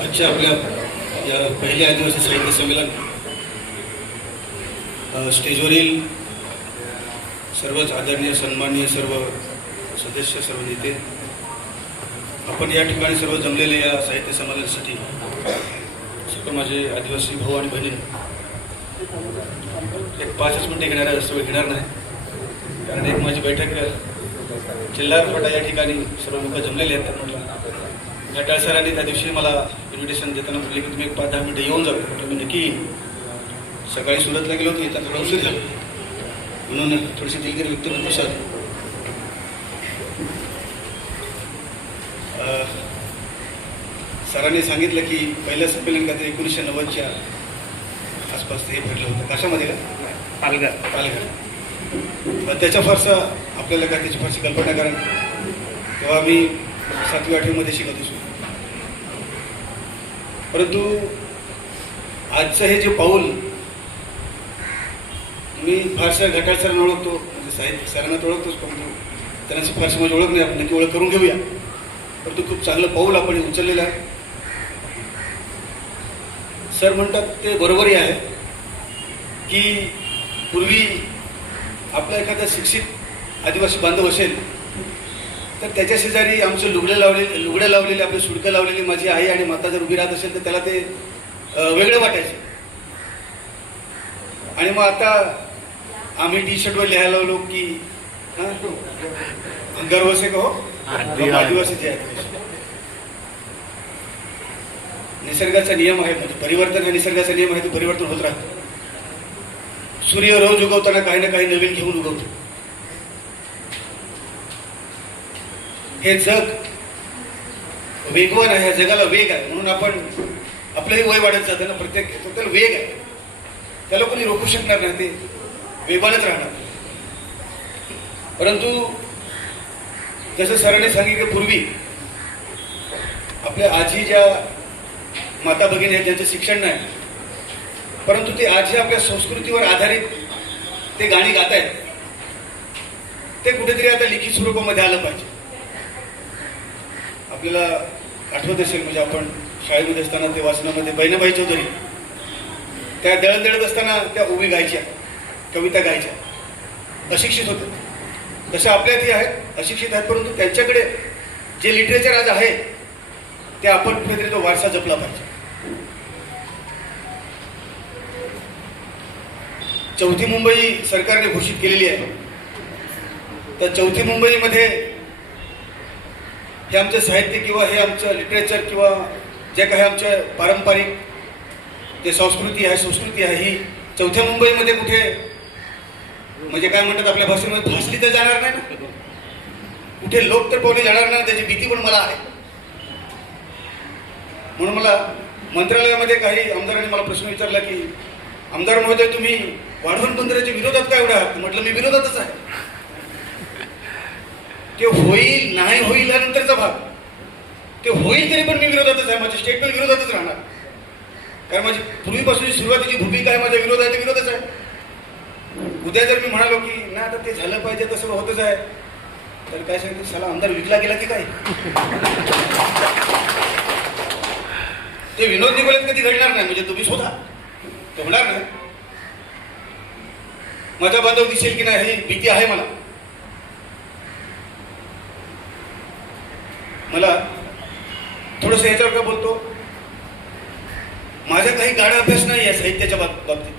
आजच्या आपल्या या पहिल्या आदिवासी साहित्य संमेलन स्टेजवरील सर्वच आदरणीय सन्माननीय सर्व सदस्य, सर्व नेते, आपण या ठिकाणी सर्व जमलेले या साहित्य संमेलनासाठी सर्व माझे आदिवासी भाऊ आणि बहिणी, एक 5 मिनिटे घेणार आहे, जास्त वेळ घेणार नाही, कारण एक माझी बैठक चिल्लारफाटा या ठिकाणी सर्व लोक जमलेले आहेत. म्हटलं घाटाळ सरांनी त्या दिवशी मला इन्व्हिटेशन देताना म्हटले की तुम्ही 5-10 मिनिटं येऊन जाऊ. म्हटलं मी नक्की येईन. सकाळी सुरतला गेलो होतो, येताना थोडा उशीर झाला, म्हणून थोडीशी दिलगिरी व्यक्त करतो. सर, सरांनी सांगितलं की पहिलं संमेलन का ते 1990च्या आसपास ते भरलं होतं. कशामध्ये का? पालघर. पण त्याच्या फारसा आपल्याला काय त्याची फारशी कल्पना, कारण तेव्हा मी 7वी-8वीमध्ये शिकत असतो. परंतु आजचं हे जे पाऊल, मी फारशा घाटाळ सरांना ओळखतो, म्हणजे साहित्य सरांना तर ओळखतोच, परंतु त्यांना फारशी माझी ओळख नाही. आपण नक्की ओळख करून घेऊया. परंतु खूप चांगलं पाऊल आपण उचललेलं आहे. सर म्हणतात ते बरोबरही आहे की पूर्वी आपला एखादा शिक्षित आदिवासी बांधव असेल तर त्याच्या शेजारी आमचं लुगडं लावलेले आपले सुडकं लावलेली माझी आई आणि माता जर उभी राहत असेल तर त्याला ते वेगळं वाटायचं. आणि मग आता आम्ही टी-शर्टवर लिहायला लावलो की गर्वसे का हो आदिवासी जे आहेत. निसर्गाचा नियम आहे, म्हणजे परिवर्तन हा निसर्गाचा नियम आहे, तो परिवर्तन होत राहतं. सूर्य रोज उगवताना काही ना काही नवीन घेऊन उगवतो. हे जग वेगवान आहे, या जगाला वेग आहे, म्हणून आपण आपलंही वय वाढत जातं ना. प्रत्येक त्याला वेग आहे, त्याला कोणी रोखू शकणार नाही, ते वेगवानच राहणार. परंतु जसं सरांनी सांगितलं, पूर्वी आपल्या आजी ज्या माता भगिनी आहेत ज्यांचं शिक्षण नाही, परंतु ते आजी आपल्या संस्कृतीवर आधारित ते गाणी गात आहेत, ते कुठेतरी आता लिखित स्वरूपामध्ये आलं पाहिजे. आपल्याला आठवत असेल, म्हणजे आपण शाळेमध्ये असताना ते वाचनामध्ये बहिणाबाई चौधरी त्या दळत असताना त्या उभी गायच्या, कविता गायच्या. अशिक्षित होते, तसं आपल्यातही आहेत, अशिक्षित आहेत, परंतु त्यांच्याकडे जे लिटरेचर आज आहे ते आपण कुठेतरी तो वारसा जपला पाहिजे. 4थी मुंबई सरकारने घोषित केलेली आहे. तर 4थी मुंबईमध्ये हे आमचं साहित्य किंवा हे आमचं लिटरेचर किंवा जे काही आमचं पारंपरिक जे संस्कृती आहे ही 4थ्या मुंबईमध्ये कुठे, म्हणजे काय म्हणतात आपल्या भाषेमध्ये, भासली तर जाणार नाही ना, कुठे लोक तर पावले जाणार नाही, त्याची भीती पण मला आहे. म्हणून मला मंत्रालयामध्ये काही आमदारांनी मला प्रश्न विचारला की आमदार महोदय, तुम्ही वाढवण बंदराच्या विरोधात काय एवढा आहात? म्हटलं मी विरोधातच आहे. ते होईल नाही होईल या नंतरचा भाग, ते होईल तरी पण मी विरोधातच आहे. माझे स्टेटमेंट विरोधातच राहणार, कारण माझी पूर्वीपासून सुरुवातीची भूमिका आहे, माझा विरोध आहे, ते विरोधच आहे. उद्या जर मी म्हणालो की नाही आता ते झालं पाहिजे, तसं होतच आहे, तर काय सांगितलं, साला आमदार विकला गेला की काय? ते विनोद निगोलेत कधी घडणार नाही, म्हणजे तुम्ही शोधा, ते होणार नाही. माझा बांधव दिसेल की नाही ही भीती आहे मला. थोडंसं याच्यावर का बोलतो, माझा काही गाढा अभ्यास नाही आहे साहित्याच्या बाबतीत.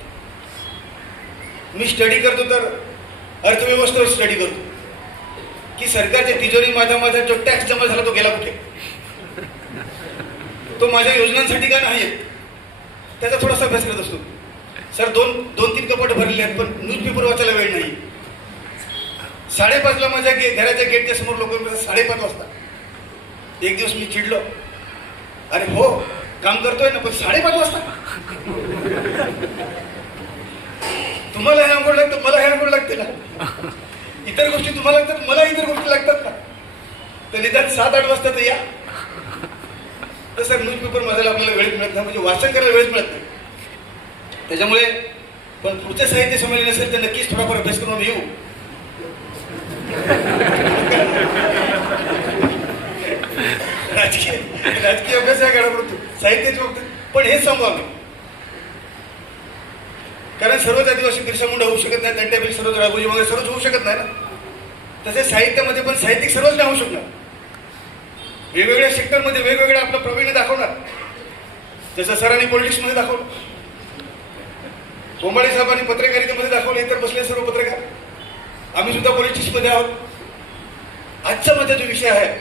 मी स्टडी करतो तर अर्थव्यवस्थेवर स्टडी करतो की सरकारच्या तिजोरी माझा जो टॅक्स जमा झाला तो गेला कुठे, तो माझ्या योजनांसाठी का नाही, त्याचा थोडासा अभ्यास करत असतो. सर 2-3 कपाट भरलेले आहेत, पण न्यूजपेपर वाचायला वेळ नाही. 5:30ला माझ्या घराच्या गेटच्या समोर लोक 5:30 वाजता. एक दिवस मी चिडलो, अरे हो काम करतोय ना, पण 5:30 वाजता तुम्हाला हे अंघोळ लागतं, मला हे अंघोळ लागते ना, इतर गोष्टी तुम्हाला लागतात, मला इतर गोष्टी लागतात ना, तर निदान 7-8 वाजता तर या. तर सर न्यूजपेपर वाचायला आपल्याला वेळ मिळत नाही, म्हणजे वाचन करायला वेळच मिळत नाही. त्याच्यामुळे पण पुढचे साहित्य संमेलन असेल तर नक्कीच थोडाफार अभ्यास करून येऊ. राजकीय अभ्यास आहे गाडा साहित्याच्या बाबतीत. पण हेच सांगू आम्ही, कारण सर्वच आदिवासी बिरसा मुंडा होऊ शकत नाही, त्यांच्यापैकी सर्वच राघोजी वगैरे सर्वच होऊ शकत नाही ना. तसेच साहित्यामध्ये पण साहित्यिक सर्वच नाही होऊ शकणार. वेगवेगळ्या सेक्टरमध्ये वेगवेगळ्या आपलं प्रवीण दाखवणार. जसं सरांनी पॉलिटिक्समध्ये दाखवलं, कोंबाडे साहेबांनी पत्रकारितेमध्ये दाखवलं, इतर बसले सर्व पत्रकार, आम्ही सुद्धा पॉलिटिक्समध्ये आहोत. आजचा माझा जो विषय आहे,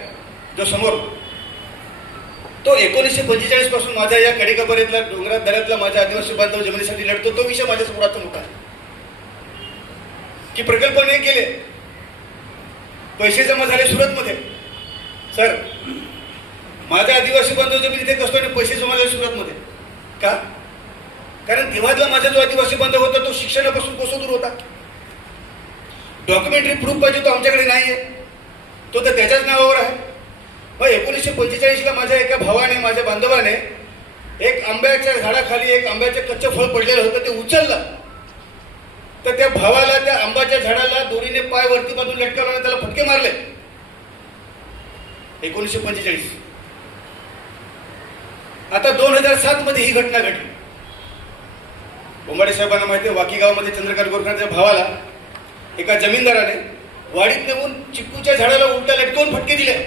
जो समोर, तो 1945 पासून माझ्या या कडेकापर्यंतला डोंगरात दऱ्यातला माझ्या आदिवासी बांधव जमिनीसाठी लढतो. तो विषय माझ्यासमोर आता मोठा आहे की प्रकल्प नाही केले, पैसे जमा झाले सुरतमध्ये. सर, माझ्या आदिवासी बांधव जमीन इथे कसतो आणि पैसे जमा झाले सुरतमध्ये का? कारण तेव्हातला माझा जो आदिवासी बांधव होता तो शिक्षणापासून कोसो दूर होता. डॉक्युमेंटरी प्रूफ पाहिजे, तो आमच्याकडे नाही आहे, तो तर त्याच्याच नावावर आहे. मग 1945ला माझ्या एका भावाने, माझ्या बांधवाने, एक आंब्याच्या झाडाखाली एक आंब्याचे कच्चं फळ पडलेलं होतं, ते उचललं. तर त्या भावाला, त्या आंब्याच्या झाडाला दोरीने पाय वरती बांधून लटकवलं आणि त्याला फटके मारले. 1945. आता 2007 मध्ये ही घटना घडली. कोंबाडे साहेबांना माहिती आहे, वाकी गावामध्ये चंद्रकांत गोरखांच्या भावाला एका जमीनदाराने वाडीत नेऊन चिक्कूच्या झाडाला उलटा लटकवून फटके दिले.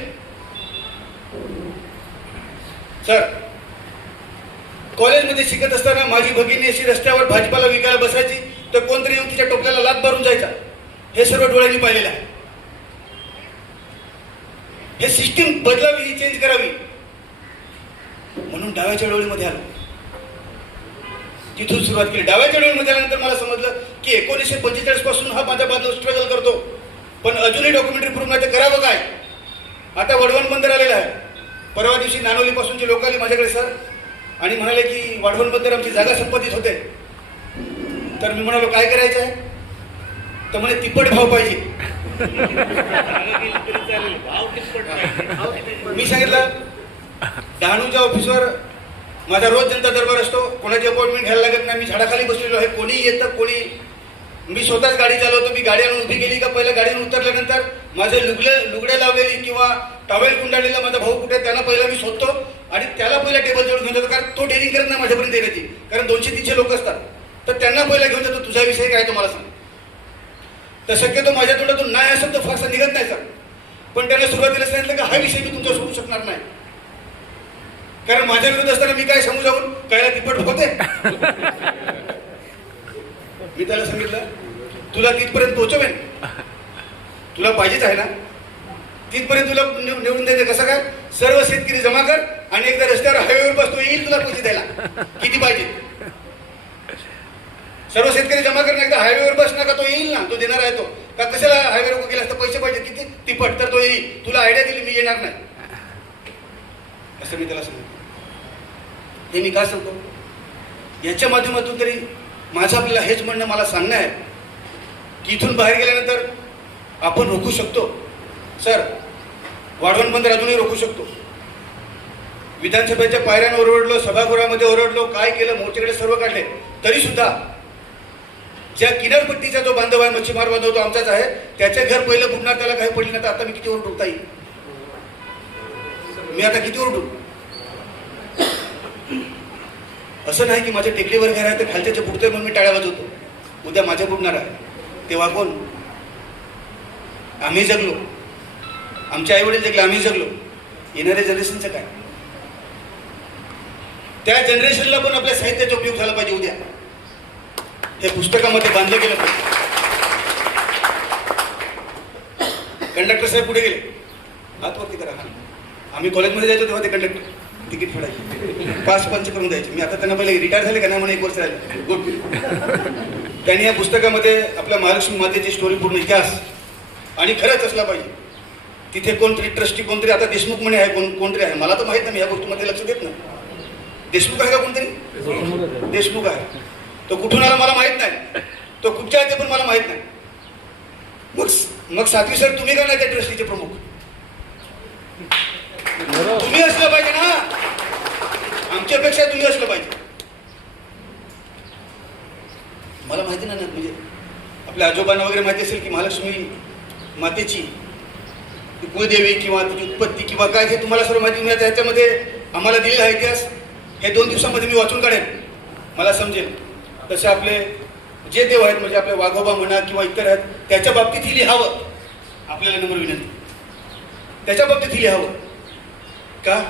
सर, कॉलेजमध्ये शिकत असताना माझी भगिनी अशी रस्त्यावर भाजीपाला विकायला बसायची, तर कोणतरी येऊन तिच्या टोपल्याला लाथ मारून जायचा. हे सर्व डोळ्यांनी पाहिलेलं आहे. हे सिस्टीम बदलावी, ही चेंज करावी म्हणून डाव्याच्या डोळीमध्ये आलो. तिथून सुरुवात केली. डाव्याच्या डोळीमध्ये आल्यानंतर मला समजलं की 1945 पासून हा माझा बांधव स्ट्रगल करतो, पण अजूनही डॉक्युमेंटरी प्रूफ नाही, तर करावं काय? आता वडवण बंदर आलेलं आहे. परवा दिवशी नानोली पासूनचे लोक आले माझ्याकडे सर आणि म्हणाले की वाढवण बंदर आमची जागा संपादित होते. तर मी म्हणालो काय करायचं आहे? तर म्हणे तिप्पट भाव पाहिजे. मी सांगितलं डहाणूच्या ऑफिसवर माझा रोज जनता दरबार असतो, कोणाची अपॉइंटमेंट घ्यायला लागत नाही. मी झाडाखाली बसलेलो आहे, कोणी येतं कोणी. मी स्वतःच गाडी चालवतो. मी गाडी आणून उभी केली का पहिल्या गाडीवर उतरल्यानंतर माझे लुगडे लावलेली किंवा टॉवेल गुंडाळलेला माझा भाऊ कुठे, त्यांना पहिला मी शोधतो आणि त्याला पहिला टेबल जवळ घेऊन जातो. कारण तो डेअरिंग करत नाही माझ्यापर्यंत येण्याची, कारण 200-300 लोक असतात. तर त्यांना पहिला घेऊन जातो, तुझा विषय काय तुम्हाला सांग. तर शक्यतो माझ्या तोंडातून नाही असं तो फारसा निघत नाही सर. पण त्याने सुरुवातीला सांगितलं की हा विषय मी तुमचा सोडू शकणार नाही, कारण माझ्या विरुद्ध असताना मी काय सांगू जाऊन कायला तिप्पट होते. मी त्याला सांगितलं तुला तिथपर्यंत पोहोचवेन, तुला पाहिजेच आहे ना, तिथपर्यंत तुला निवडून द्यायचं. कसं काय? सर्व शेतकरी जमा कर आणि एकदा रस्त्यावर हायवेवर बसतो, येईल तुला पैसे द्यायला, किती पाहिजे. सर्व शेतकरी जमा कर, एकदा हायवेवर बस ना, का तो येईल ना, तो देणार आहे. तो का कशाला हायवेवर गेला असता, पैसे पाहिजे किती, तिप्पट, तर तो येईल. तुला आयडिया दिली, मी येणार नाही असं मी त्याला सांगितलं. हे मी का सांगतो? याच्या माध्यमातून तरी माझं आपल्याला हेच म्हणणं, मला सांगणं आहे की इथून बाहेर गेल्यानंतर आपण रोखू शकतो. सर, वाढवण बंदर अजूनही रोखू शकतो. विधानसभेच्या पायऱ्यांवर ओरडलो, सभागृहामध्ये ओरडलो, काय केलं, मोर्चेकडे सर्व काढले, तरी सुद्धा ज्या किनारपट्टीचा जो बांधव आहे, मच्छीमार बांधव तो आमचाच आहे, त्याचे घर पहिलं बुडणार, त्याला काही पडली नाही. तर आता मी किती ओरडू ताई, मी आता किती ओरडू? असं नाही की माझ्या टेकडीवर घर आहे तर खालच्याच्या बुडतोय म्हणून मी टाळ्या वाजवतो. उद्या माझ्या बुडणार आहे, तेव्हा कोण? आम्ही जगलो, आमचे आई वडील जगले, आम्ही जगलो, येणाऱ्या जनरेशनचं काय? त्या जनरेशनला पण आपल्या साहित्याचा उपयोग झाला पाहिजे. उद्या हे पुस्तकामध्ये बांधलं गेलं पाहिजे. कंडक्टर साहेब पुढे गेले, हात वरती करा. आम्ही कॉलेजमध्ये जायचो तेव्हा ते कंडक्टर तिकीट फाडायचे, पास पंच करून द्यायचे. मी आता त्यांना पहिले रिटायर झाले का नाही म्हणून 1 वर्ष राहिले. गुड. त्यांनी या पुस्तकामध्ये आपल्या महालक्ष्मी मातेची स्टोरी, पूर्ण इतिहास, आणि खरंच असला पाहिजे. तिथे कोणतरी ट्रस्टी, कोणतरी आता देशमुख म्हणे आहे, कोणतरी आहे, मला तर माहित नाही, मी या गोष्टीमध्ये लक्ष देत नाही. देशमुख आहे का कोणतरी? देशमुख आहे. तो कुठून आला मला माहित नाही, तो कुठच्या आहे ते पण मला माहित नाही. मग सातवी सर तुम्ही का नाही त्या ट्रस्टीचे प्रमुख? तुम्ही असलं पाहिजे ना, आमच्यापेक्षा तुम्ही असलं पाहिजे. मला माहिती नाही, म्हणजे आपल्या आजोबांना वगैरे माहिती असेल की महालक्ष्मी मातेची कुळदेवी किंवा तिची उत्पत्ती किंवा काय हे तुम्हाला सर्व माहिती मिळतं. ह्याच्यामध्ये आम्हाला दिलेला आहे इतिहास हे 2 दिवसामध्ये मी वाचून काढेन, मला समजेल. तसे आपले जे देव आहेत म्हणजे आपले वाघोबा म्हणा किंवा इतर आहेत त्याच्या बाबतीतही लिहावं आपल्याला नम्र विनंती. त्याच्या बाबतीतही लिहावं का?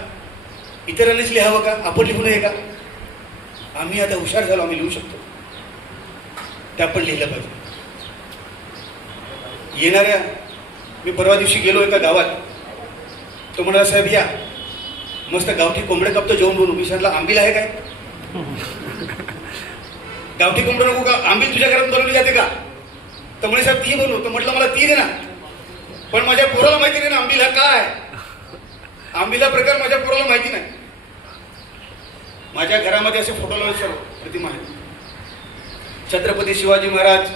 इतरांनीच लिहावं का? आपण लिहू नये का? आम्ही आता हुशार झालो, आम्ही लिहू शकतो, ते आपण लिहिलं पाहिजे. येणाऱ्या मी परवा दिवशी गेलो एका गावात, तो म्हणाला साहेब या मस्त गावठी कोंबडे कापतो जेवण बनवू. मी सांगितलं आंबील आहे काय? गावठी कोंबडं नको का? आंबील तुझ्या घरात बनवली जाते का? तर म्हणे साहेब ती बनवू. तर म्हटलं मला ती दे ना, पण माझ्या पोराला माहिती नाही ना आंबील हा काय. आंबीला प्रकार माझ्या पोराला माहिती नाही. माझ्या घरामध्ये असे फोटो लावले सर्व प्रतिमा आहेत. छत्रपती शिवाजी महाराज,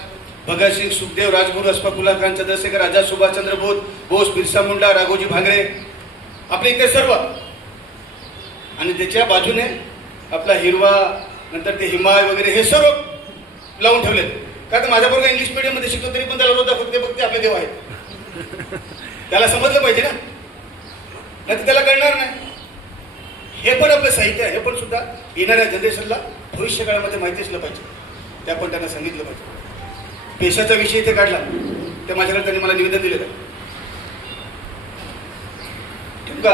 भगतसिंग, सुखदेव, राजगुरू, अशफाकुल्ला खान, चंद्रशेखर आझाद, सुभाषचंद्र बोस, बिरसा मुंडा, राघोजी भांगरे, आपले इथे सर्व. आणि त्याच्या बाजूने आपला हिरवा, नंतर ते हिमाय वगैरे हे सर्व लावून ठेवलेत. का तर माझा पोरगा इंग्लिश मीडियम मध्ये शिकतो तरी पण त्याला रोज दाखवते फक्त आपले देव आहेत. त्याला समजलं पाहिजे ना, नाही तर त्याला कळणार नाही. हे पण आपलं साहित्य आहे, हे पण सुद्धा येणाऱ्या जनरेशनला भविष्य काळामध्ये माहिती असलं पाहिजे, ते आपण त्यांना सांगितलं पाहिजे. पेशाचा विषय इथे काढला ते माझ्याकडे त्यांनी मला निवेदन दिलेलं ठीक का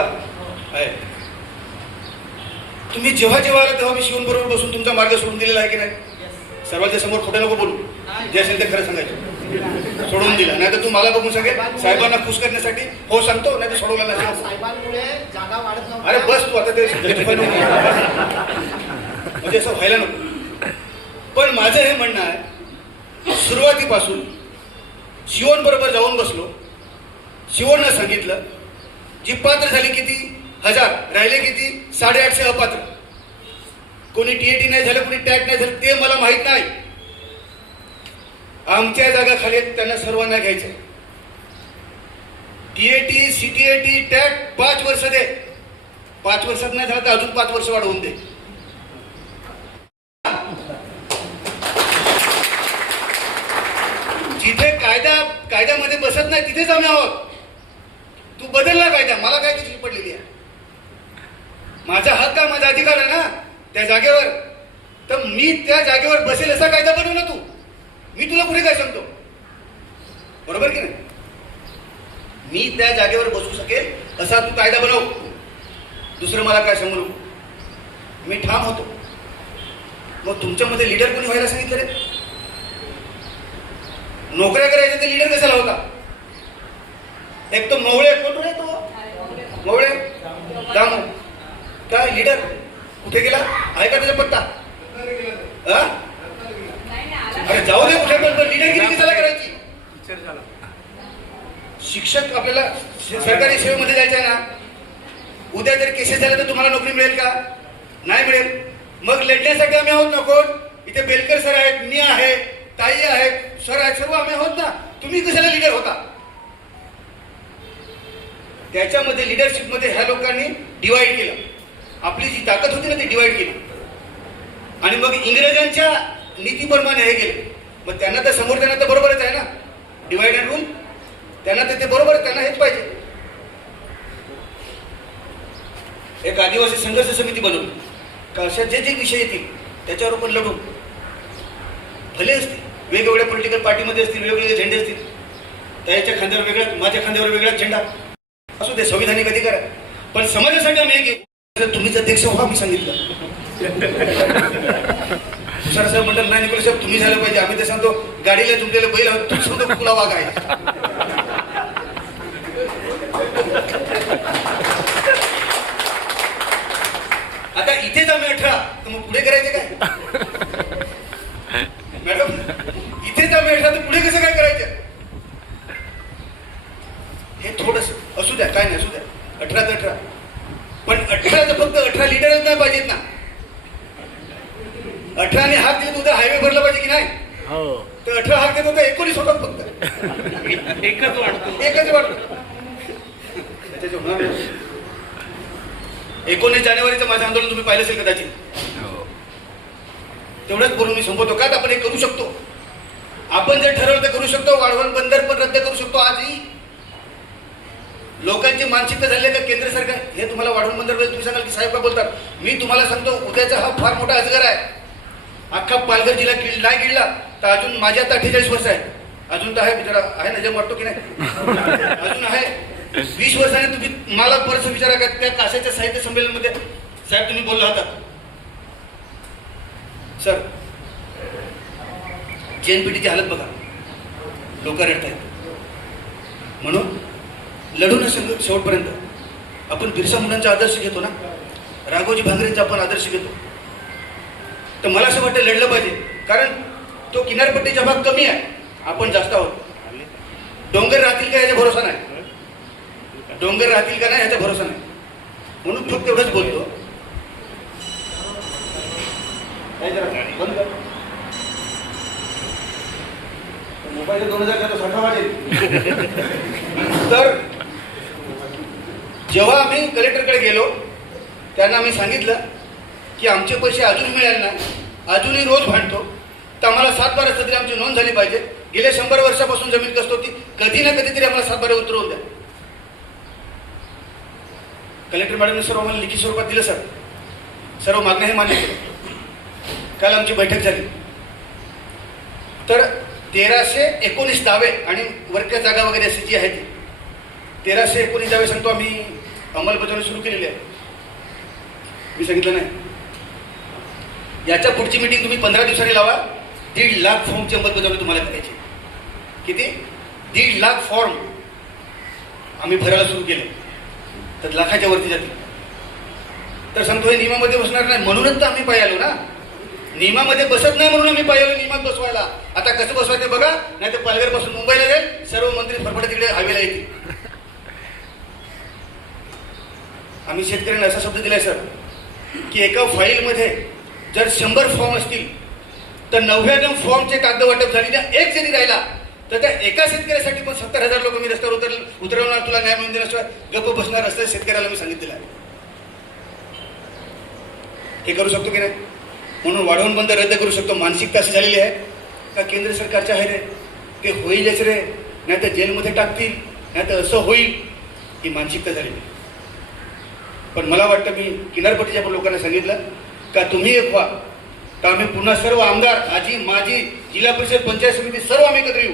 आहे. तुम्ही जेव्हा जेव्हा आला तेव्हा मी शिवणबरोबर बसून तुमचा मार्ग सोडून दिलेला आहे की नाही? सर्वांच्या समोर खोटं नको बोलू, जे असेल ते खरं सांगायचं. सोडून दिला, नाही तर तू मला बघून सांगेल साहेबांना खुश करण्यासाठी हो सांगतो, नाही तर सोडवला नाही. साहेबांमुळे जागा वाढत नव्हती. अरे बस तू आता ते म्हणजे असं व्हायला नको. पण माझं हे म्हणणं आहे, सुरुवातीपासून शिवण बरोबर जाऊन बसलो, शिवणनं सांगितलं जी पात्र झाली किती 1000, राहिले किती 850 अपात्र. कोणी टीएटी नाही झालं, कोणी टॅट नाही झालं ते मला माहित नाही. आमच्या जागा खाली आहेत, त्यांना सर्वांना घ्यायचं. टीएटी, सीटीएटी, टॅट 5 वर्ष दे. 5 वर्षात नाही झालं तर अजून 5 वर्ष वाढवून दे. जिथे कायद्यामध्ये बसत नाही तिथेच आम्ही आहोत. तू बदलला कायदा, मला काय त्याची पडलेली आहे. माझा हक्क आहे, माझा अधिकार आहे ना त्या जागेवर. तर मी त्या जागेवर बसेल असा कायदा बनव ना तू. मी तुला पुढे काय सांगतो, बरोबर की नाही? मी त्या जागेवर बसू शकेल असा तू कायदा बनव. दुसरं मला काय सांगू नको. मी ठाम होतो. मग तुमच्यामध्ये लीडर कोणी व्हायला सांगितलं रे? नोकऱ्या करायच्या ते लीडर कशाला होता? एक तो मोवळे, कोण रे तो मोवळे दामू, काय लीडर कुठे गेला आहे का त्याचा पत्ता? अरे जाऊ दे कुठे, पण लीडरगिरी कशाला करायची? शिक्षक आपल्याला सरकारी सेवेमध्ये जायचं आहे ना. उद्या जर केसेस झाले तर तुम्हाला नोकरी मिळेल का? नाही मिळेल. मग लढण्यासाठी आम्ही आहोत ना. कोण इथे? बेलकर सर आहेत, मी आहे, ताई आहेत, सर आहेत, सर्व आम्ही आहोत ना. तुम्ही कशाला लीडर होता? त्याच्यामध्ये लिडरशिपमध्ये ह्या लोकांनी डिवाइड केलं. आपली जी ताकद होती ना ती डिवाइड केली. आणि मग इंग्रजांच्या नीतीप्रमाणे हे गेले. मग त्यांना तर समोर त्यांना तर बरोबरच आहे ना, डिवाइड अँड रूल. त्यांना तर ते बरोबर, त्यांना हेच पाहिजे. एक आदिवासी संघर्ष समिती बनवली का अशा जे जे विषय येतील त्याच्यावर आपण लढू. भले असतील, वेगवेगळ्या पॉलिटिकल पार्टीमध्ये असतील, वेगवेगळे झेंडे असतील, त्याच्या खांद्यावर वेगळा, माझ्या खांद्यावर वेगळा झेंडा असू दे, संविधानिक अधिकार आहे. पण समाजासाठी आम्ही एक तुम्हीच अध्यक्ष व्हा, मी सांगितलं. तुषार साहेब म्हणतात नाही निकोल साहेब तुम्ही झालं पाहिजे. आम्ही ते सांगतो गाडीला जुंपलेलं बैल आहोत, तू सांगतो तुला वाघ आहे. आता इथेच आम्ही 18, तर मग पुढे करायचे काय मॅडम? इथेच आम्ही 18 तर पुढे कसं काय करायचं? हे थोडस असू द्या, काय नाही असू द्या. 18 तर 18, पण 18 फक्त 18 लिडरच नाही पाहिजेत ना. 18ने हात दिले तर उद्या हायवे भरला पाहिजे की नाही? तर 18 हात देत होता 19 होतात फक्त. एकच वाढतो. 19 जानेवारीचं माझं आंदोलन तुम्ही पाहिलं असेल कदाचित. तेवढंच बोलून मी संपवतो. का आपण हे करू शकतो. आपण जर ठरवलं तर करू शकतो. वाढवण बंदर पण रद्द करू शकतो आजही. लोकांची मानसिकता झाली का केंद्र सरकार हे तुम्हाला वाढवून बंदर तुम्ही सांगाल की साहेब काय बोलतात. मी तुम्हाला सांगतो उद्याचा हा फार मोठा अजगर आहे. अख्खा पालघर जिल्हा नाही गिळला तर अजून माझ्या आता 48 वर्ष आहे. अजून तर आहे बिचारा आहे ना, जम वाटतो की नाही अजून आहे. 20 वर्षांनी तुम्ही मला परत विचारा का त्या काशाच्या साहित्य संमेलनामध्ये साहेब तुम्ही बोलला होता सर. JNPTची हालत बघा, लोक रडत आहेत. म्हणून लढू न शेवटपर्यंत. आपण बिरसा मुंडांचा आदर्श घेतो ना, राघोजी भांगरेंचा आपण आदर्श घेतो. तर मला असं वाटतं लढलं पाहिजे, कारण तो किनारपट्टीचा भाग कमी आहे, आपण जास्त आहोत. डोंगर राहतील का याचा भरोसा नाही, डोंगर राहतील का नाही याचा भरोसा नाही. म्हणून फक्त एवढंच बोलतो. मोबाईल 2000 साठा वाजेल. तर जेव्हा आम्ही कलेक्टरकडे गेलो त्यांना आम्ही सांगितलं की आमचे पैसे अजून मिळाले नाही, अजूनही रोज भांडतो, तर आम्हाला 7/12 तरी आमची नोंद झाली पाहिजे. गेल्या 100 वर्षापासून जमीन कसत होती, कधी ना कधीतरी आम्हाला 7/12 उतरवून द्या. कलेक्टर मॅडमने सर्व आम्हाला लिखित स्वरूपात दिलं सर. सर्व मागण्या हे मान्य केलं. काल आमची बैठक झाली तर 1319 दावे आणि वर्ग जागा वगैरे अशी जी आहे ती 1319 दावे सांगतो आम्ही अंमलबजावणी सुरू केलेली आहे. मी सांगितलं नाही याच्या पुढची मीटिंग तुम्ही 15 दिवसांनी लावा. 1.5 लाख फॉर्मची अंमलबजावणी तुम्हाला करायची. किती? 1.5 लाख फॉर्म आम्ही भरायला सुरू केलं तर लाखाच्या वरती जातील. तर सांगतो हे नियमामध्ये बसणार नाही, म्हणूनच तर आम्ही पाय आलो ना. नियमामध्ये बसत नाही म्हणून आम्ही पाय आलो नियमात बसवायला. आता कसं बसवायचं बघा, नाही तर पालघर पासून मुंबईला जाईल, सर्व मंत्री फरफडे तिकडे हवेला येतील. आम्ही शेतकऱ्यांना असा शब्द दिलाय सर की एका फाईलमध्ये जर 100 फॉर्म असतील तर 99 फॉर्मचे कागद वाटप झाली ना, एक जरी राहिला तर त्या एका शेतकऱ्यासाठी पण 70,000 लोक मी रस्त्यावर उतरवणार, तुला न्याय मिळून देण्याशिवाय गप्प बसणार असं शेतकऱ्याला मी सांगितलेलं आहे. हे करू शकतो की नाही? म्हणून वाढवून बंद रद्द करू शकतो. मानसिकता अशी झालेली आहे का केंद्र सरकारच्या आहे रे, ते होईलच रे, नाही तर जेलमध्ये टाकतील, नाही तर असं होईल, ही मानसिकता झालेली. पण मला वाटतं मी किनारपट्टीच्या पण लोकांना सांगितलं का तुम्ही एक व्हा, तर आम्ही पुन्हा सर्व आमदार, आजी माजी, जिल्हा परिषद, पंचायत समिती सर्व आम्ही एकत्र येऊ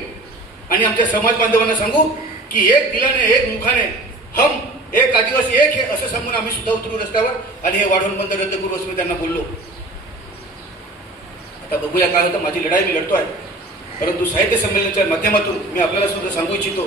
आणि आमच्या समाज बांधवांना सांगू की एक दिलाने एक मुखाने हम एक आदिवासी एक हे असं सांगून आम्ही सुद्धा उतरू रस्त्यावर आणि हे वाढवून बंद रद्द करू असं मी त्यांना बोललो. आता बघूया काय होतं. माझी लढाई मी लढतो आहे, परंतु साहित्य संमेलनाच्या माध्यमातून मी आपल्याला सुद्धा सांगू इच्छितो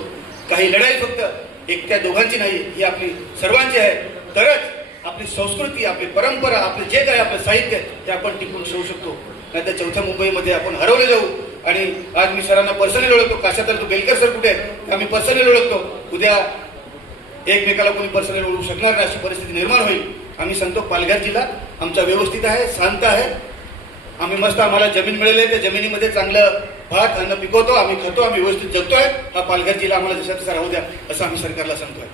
काही लढाई फक्त एक त्या दोघांची नाही, ही आपली सर्वांची आहे. तरच आपली संस्कृती, आपली परंपरा, आपले जे काही आपलं साहित्य हे आपण टिकून ठेवू शकतो. नाही तर चौथ्या मुंबईमध्ये आपण हरवले जाऊ. आणि आज मी सरांना पर्सनली ओळखतो, काशात तो बेलकर सर कुठे आहे आम्ही पर्सनली ओळखतो. उद्या एकमेकाला कोणी पर्सनली ओळखू शकणार नाही अशी परिस्थिती निर्माण होईल. आम्ही सांगतो पालघर जिल्हा आमचा व्यवस्थित आहे, शांत आहे. आम्ही मस्त, आम्हाला जमीन मिळेल आहे, त्या जमिनीमध्ये चांगलं भात अन्न पिकवतो, आम्ही खातो, आम्ही व्यवस्थित जगतोय. हा पालघर जिल्हा आम्हाला जसा तसा राहू द्या असं आम्ही सरकारला सांगतोय.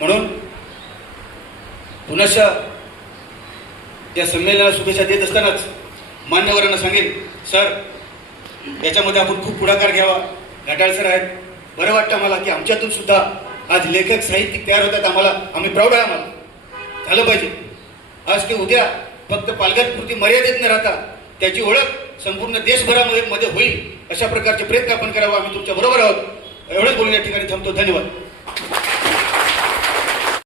म्हणून पुनश्च या संमेलनाला शुभेच्छा देत असतानाच मान्यवरांना सांगेन सर याच्यामध्ये आपण खूप पुढाकार घ्यावा. घाटाळ सर आहेत, बरं वाटतं आम्हाला की आमच्यातून सुद्धा आज लेखक साहित्यिक तयार होतात. आम्ही प्राऊड आहे, आम्हाला झालं पाहिजे. आज ते उद्या फक्त पालघरपुरती मर्यादित न राहता त्याची ओळख संपूर्ण देशभरामध्ये होईल अशा प्रकारचे प्रयत्न आपण करावा. आम्ही तुमच्या बरोबर आहोत. एवढंच बोलून या ठिकाणी थांबतो. धन्यवाद.